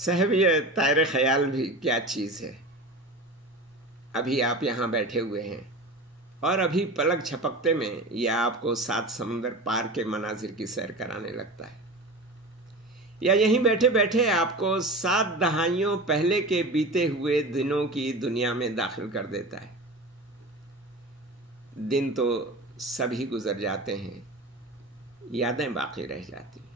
صاحب یہ طائر خیال بھی کیا چیز ہے. ابھی آپ یہاں بیٹھے ہوئے ہیں اور ابھی پلک جھپکتے میں یہ آپ کو 7 سمندر پار کے مناظر کی سیر کرانے لگتا ہے، یا یہیں بیٹھے بیٹھے آپ کو 7 دہائیوں پہلے کے بیتے ہوئے دنوں کی دنیا میں داخل کر دیتا ہے. دن تو سبھی گزر جاتے ہیں، یادیں باقی رہ جاتی ہیں.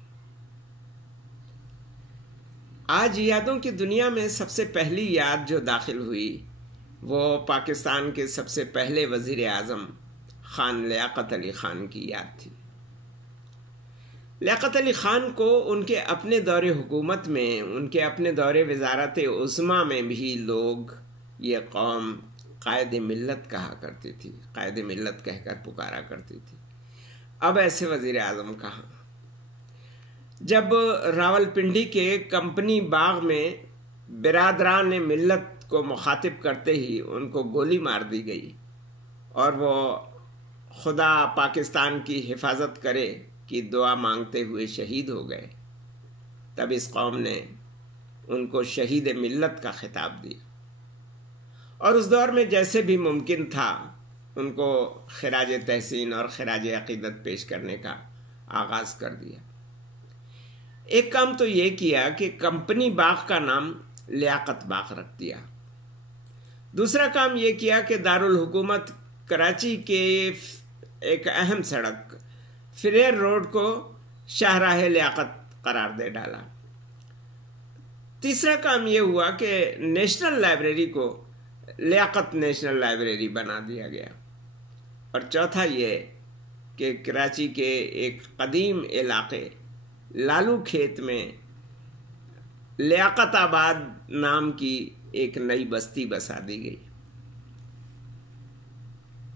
آج یادوں کی دنیا میں سب سے پہلی یاد جو داخل ہوئی وہ پاکستان کے سب سے پہلے وزیر اعظم خان لیاقت علی خان کی یاد تھی. لیاقت علی خان کو ان کے اپنے دور حکومت میں، ان کے اپنے دور وزارت عظمیٰ میں بھی لوگ یہ قوم قائد ملت کہا کرتی تھی، قائد ملت کہہ کر پکارا کرتی تھی. اب ایسے وزیر اعظم کہاں؟ جب راولپنڈی کے کمپنی باغ میں برادران ملت کو مخاطب کرتے ہی ان کو گولی مار دی گئی اور وہ خدا پاکستان کی حفاظت کرے کی دعا مانگتے ہوئے شہید ہو گئے، تب اس قوم نے ان کو شہید ملت کا خطاب دیا اور اس دور میں جیسے بھی ممکن تھا ان کو خراج تحسین اور خراج عقیدت پیش کرنے کا آغاز کر دیا. ایک کام تو یہ کیا کہ کمپنی باغ کا نام لیاقت باغ رکھ دیا. دوسرا کام یہ کیا کہ دارالحکومت کراچی کے ایک اہم سڑک فریر روڈ کو شاہراہ لیاقت قرار دے ڈالا. تیسرا کام یہ ہوا کہ نیشنل لائبریری کو لیاقت نیشنل لائبریری بنا دیا گیا. اور چوتھا یہ کہ کراچی کے ایک قدیم علاقے لالو کھیت میں لیاقت آباد نام کی ایک نئی بستی بسا دی گئی.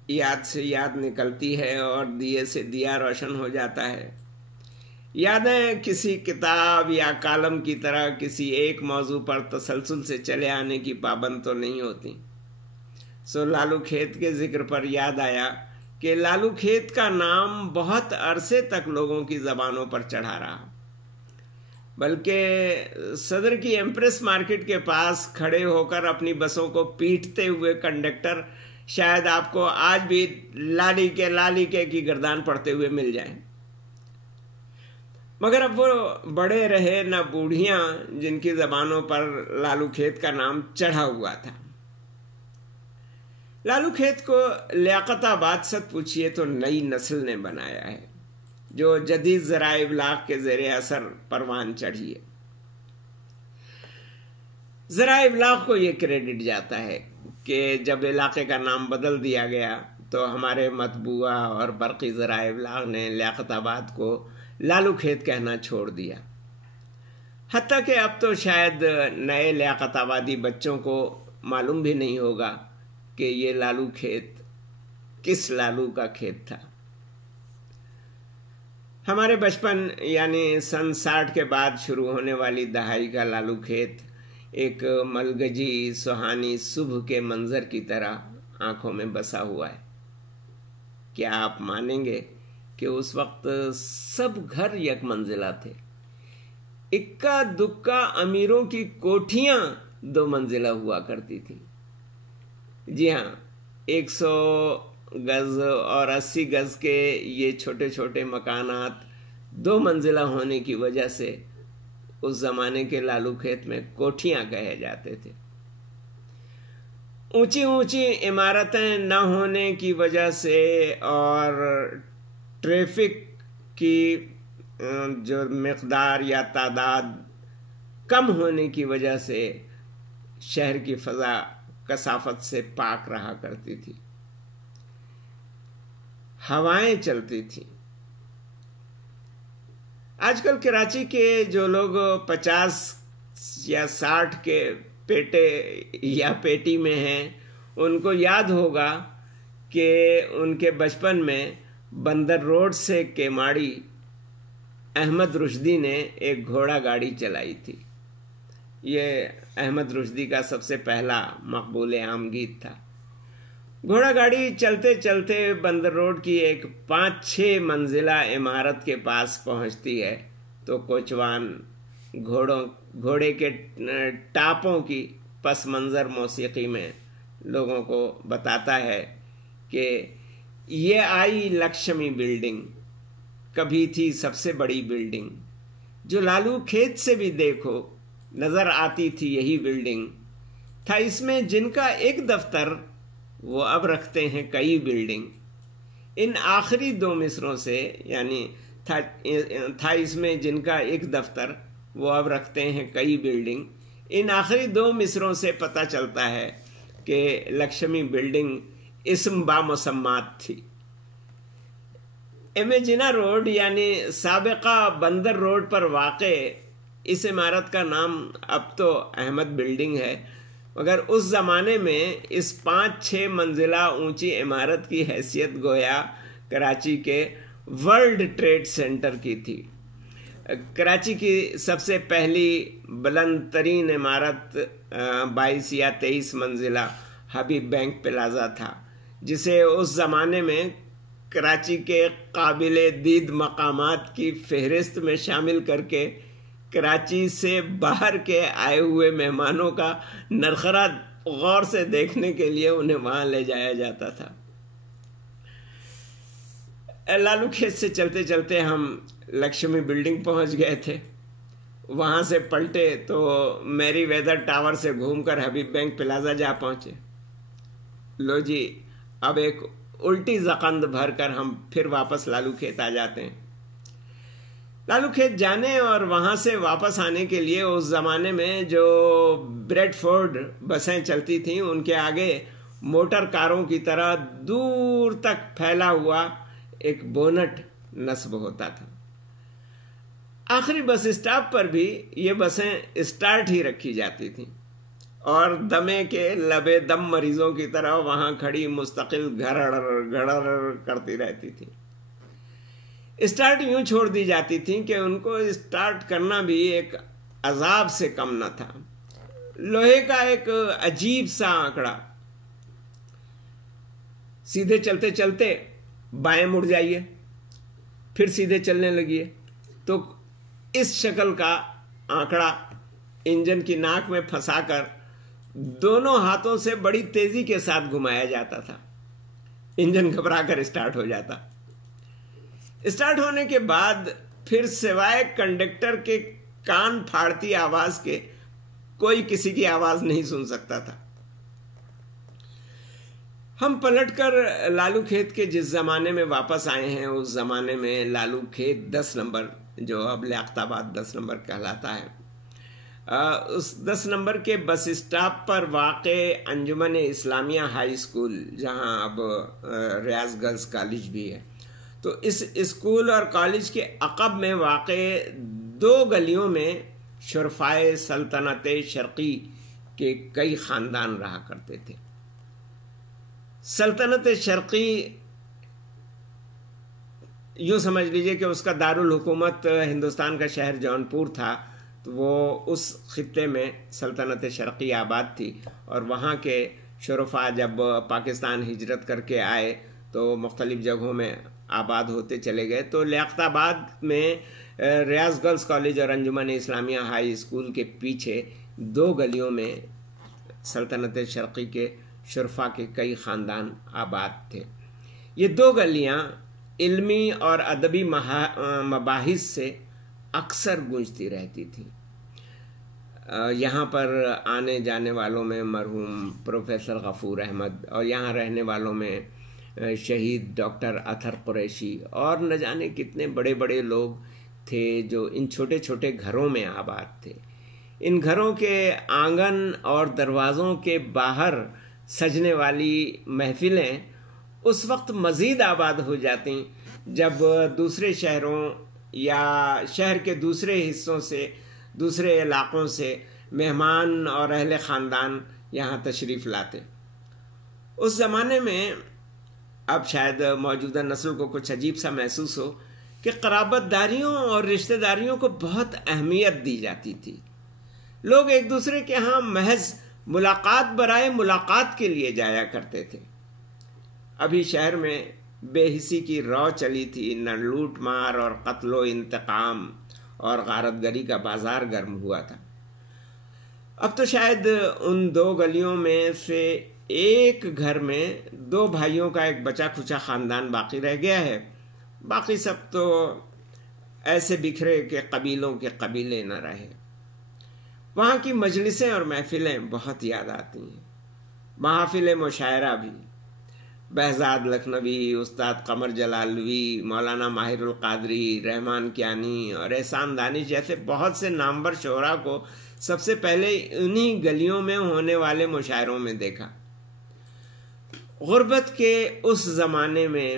یاد سے یاد نکلتی ہے اور دیے سے دیا روشن ہو جاتا ہے. یادیں کسی کتاب یا کالم کی طرح کسی ایک موضوع پر تسلسل سے چلے آنے کی پابند تو نہیں ہوتی. سو لالو کھیت کے ذکر پر یاد آیا کہ لالو کھیت کا نام بہت عرصے تک لوگوں کی زبانوں پر چڑھا رہا، بلکہ صدر کی ایمپریس مارکیٹ کے پاس کھڑے ہو کر اپنی بسوں کو پیٹتے ہوئے کنڈکٹر شاید آپ کو آج بھی لالی کے کی گردان پڑتے ہوئے مل جائیں. مگر اب وہ بڑے رہے نہ بوڑھیاں جن کی زبانوں پر لالو کھیت کا نام چڑھا ہوا تھا. لالو کھیت کو لیاقت آباد سچ پوچھئے تو نئی نسل نے بنایا ہے جو جدید ذرائع ابلاغ کے زیر اثر پروان چڑھی ہے. ذرائع ابلاغ کو یہ کریڈٹ جاتا ہے کہ جب علاقے کا نام بدل دیا گیا تو ہمارے مطبوعہ اور برقی ذرائع ابلاغ نے لیاقت آباد کو لالو کھیت کہنا چھوڑ دیا. حتیٰ کہ اب تو شاید نئے لیاقت آبادی بچوں کو معلوم بھی نہیں ہوگا کہ یہ لالو کھیت کس لالو کا کھیت تھا. ہمارے بچپن یعنی سن 60 کے بعد شروع ہونے والی دہائی کا لالو کھیت ایک ملگجی سہانی صبح کے منظر کی طرح آنکھوں میں بسا ہوا ہے. کیا آپ مانیں گے کہ اس وقت سب گھر یک منزلہ تھے؟ اکا دکا امیروں کی کوٹھیاں 2 منزلہ ہوا کرتی تھی. جی ہاں، 100 گز اور 80 گز کے یہ چھوٹے چھوٹے مکانات 2 منزلہ ہونے کی وجہ سے اس زمانے کے لالو کھیت میں کوٹھیاں کہے جاتے تھے. اونچی اونچی عمارتیں نہ ہونے کی وجہ سے اور ٹریفک کی جو مقدار یا تعداد کم ہونے کی وجہ سے شہر کی فضا کثافت سے پاک رہا کرتی تھی. ہوائیں چلتی تھیں. آج کل کراچی کے جو لوگ 50 یا 60 کے پیٹے یا پیٹی میں ہیں ان کو یاد ہوگا کہ ان کے بچپن میں بندر روڈ سے کیماڑی احمد رشدی نے ایک گھوڑا گاڑی چلائی تھی. یہ احمد رشدی کا سب سے پہلا مقبول عام گیت تھا. گھوڑا گاڑی چلتے چلتے بندر روڈ کی ایک 5-6 منزلہ عمارت کے پاس پہنچتی ہے تو کوچوان گھوڑے کے ٹاپوں کی پس منظر موسیقی میں لوگوں کو بتاتا ہے کہ یہ آئی لکشمی بلڈنگ، کبھی تھی سب سے بڑی بلڈنگ، جو لالو کھیت سے بھی دیکھو نظر آتی تھی یہی بلڈنگ، تھا اس میں جن کا ایک دفتر وہ اب رکھتے ہیں کئی بلڈنگ۔ ان آخری دو مصروں سے، یعنی تھا اس میں جن کا ایک دفتر وہ اب رکھتے ہیں کئی بلڈنگ، ان آخری دو مصروں سے پتہ چلتا ہے کہ لکشمی بلڈنگ اسم بامسمات تھی۔ امیجنا روڈ یعنی سابقہ بندر روڈ پر واقع اس عمارت کا نام اب تو احمد بلڈنگ ہے، مگر اس زمانے میں اس 5-6 منزلہ اونچی عمارت کی حیثیت گویا کراچی کے ورلڈ ٹریڈ سینٹر کی تھی۔ کراچی کی سب سے پہلی بلند ترین عمارت 22 یا 23 منزلہ حبیب بینک پلازا تھا، جسے اس زمانے میں کراچی کے قابل دید مقامات کی فہرست میں شامل کر کے کراچی سے باہر کے آئے ہوئے مہمانوں کا نرخرہ غور سے دیکھنے کے لیے انہیں وہاں لے جایا جاتا تھا۔ لالو کھیت سے چلتے چلتے ہم لکشمی بلڈنگ پہنچ گئے تھے۔ وہاں سے پلٹے تو میری ویدر ٹاور سے گھوم کر حبیب بینک پلازا جا پہنچے۔ لو جی، اب ایک الٹی زقند بھر کر ہم پھر واپس لالو کھیت آ جاتے ہیں۔ لالو کھیت جانے اور وہاں سے واپس آنے کے لیے اس زمانے میں جو بریڈ فورڈ بسیں چلتی تھیں ان کے آگے موٹر کاروں کی طرح دور تک پھیلا ہوا ایک بونٹ نصب ہوتا تھا۔ آخری بس اسٹاپ پر بھی یہ بسیں اسٹارٹ ہی رکھی جاتی تھیں اور دمے کے لبے دم مریضوں کی طرح وہاں کھڑی مستقل گھڑر کرتی رہتی تھیں۔ اسٹارٹ یوں چھوڑ دی جاتی تھیں کہ ان کو اسٹارٹ کرنا بھی ایک عذاب سے کم نہ تھا۔ لوہے کا ایک عجیب سا آنکڑا، سیدھے چلتے چلتے بائیں مڑ جائیے، پھر سیدھے چلنے لگیے، تو اس شکل کا آنکڑا انجن کی ناک میں پھنسا کر دونوں ہاتھوں سے بڑی تیزی کے ساتھ گھمایا جاتا تھا۔ انجن گھبرا کر اسٹارٹ ہو جاتا۔ اسٹارٹ ہونے کے بعد پھر سوائے کنڈکٹر کے کان پھاڑتی آواز کے کوئی کسی کی آواز نہیں سن سکتا تھا۔ ہم پلٹ کر لالو کھیت کے جس زمانے میں واپس آئے ہیں، اس زمانے میں لالو کھیت 10 نمبر، جو اب لیاقت آباد 10 نمبر کہلاتا ہے، اس 10 نمبر کے بس اسٹاپ پر واقع انجمن اسلامیہ ہائی اسکول، جہاں اب ریاض گرلز کالج بھی ہے، تو اس اسکول اور کالج کے عقب میں واقع 2 گلیوں میں شرفائے سلطنت شرقی کے کئی خاندان رہا کرتے تھے۔ سلطنت شرقی یوں سمجھ لیجئے کہ اس کا دارالحکومت ہندوستان کا شہر جونپور تھا، تو وہ اس خطے میں سلطنت شرقی آباد تھی، اور وہاں کے شرفاء جب پاکستان ہجرت کر کے آئے تو مختلف جگہوں میں آباد ہوتے چلے گئے۔ تو لیاقت آباد میں ریاض گرلز کالج اور انجمن اسلامیہ ہائی اسکول کے پیچھے 2 گلیوں میں سلطنت شرقی کے شرفاء کے کئی خاندان آباد تھے۔ یہ 2 گلیاں علمی اور ادبی مباحث سے اکثر گونجتی رہتی تھیں۔ یہاں پر آنے جانے والوں میں مرحوم پروفیسر غفور احمد، اور یہاں رہنے والوں میں شہید ڈاکٹر اطہر قریشی، اور نہ جانے کتنے بڑے بڑے لوگ تھے جو ان چھوٹے چھوٹے گھروں میں آباد تھے۔ ان گھروں کے آنگن اور دروازوں کے باہر سجنے والی محفلیں اس وقت مزید آباد ہو جاتی جب دوسرے شہروں یا شہر کے دوسرے حصوں سے، دوسرے علاقوں سے مہمان اور اہل خاندان یہاں تشریف لاتے۔ اس زمانے میں، اب شاید موجودہ نسل کو کچھ عجیب سا محسوس ہو، کہ قرابت داریوں اور رشتہ داریوں کو بہت اہمیت دی جاتی تھی۔ لوگ ایک دوسرے کے ہاں محض ملاقات برائے ملاقات کے لیے جایا کرتے تھے۔ ابھی شہر میں بے حسی کی رو چلی تھی، نہ لوٹ مار اور قتل و انتقام، اور غارت گری کا بازار گرم ہوا تھا۔ اب تو شاید ان 2 گلیوں میں سے ایک گھر میں 2 بھائیوں کا ایک بچا کھچا خاندان باقی رہ گیا ہے، باقی سب تو ایسے بکھرے کہ قبیلوں کے قبیلے نہ رہے۔ وہاں کی مجلسیں اور محفلیں بہت یاد آتی ہیں، محافل مشاعرہ بھی، بہزاد لکھنوی، استاد قمر جلالوی، مولانا ماہر القادری، رحمان کیانی اور احسان دانش جیسے بہت سے نامور شعراء کو سب سے پہلے انہی گلیوں میں ہونے والے مشاعروں میں دیکھا۔ غربت کے اس زمانے میں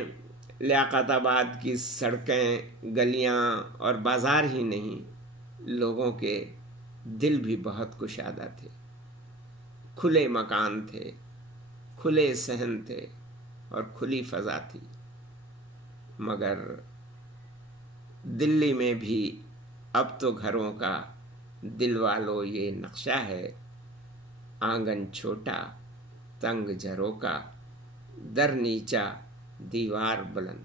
لیاقت آباد کی سڑکیں، گلیاں اور بازار ہی نہیں، لوگوں کے دل بھی بہت کشادہ تھے، کھلے مکان تھے، کھلے صحن تھے اور کھلی فضا تھی۔ مگر دلی میں بھی اب تو گھروں کا دل والو یہ نقشہ ہے، آنگن چھوٹا، تنگ جھروکا، در نیچا، دیوار بلند۔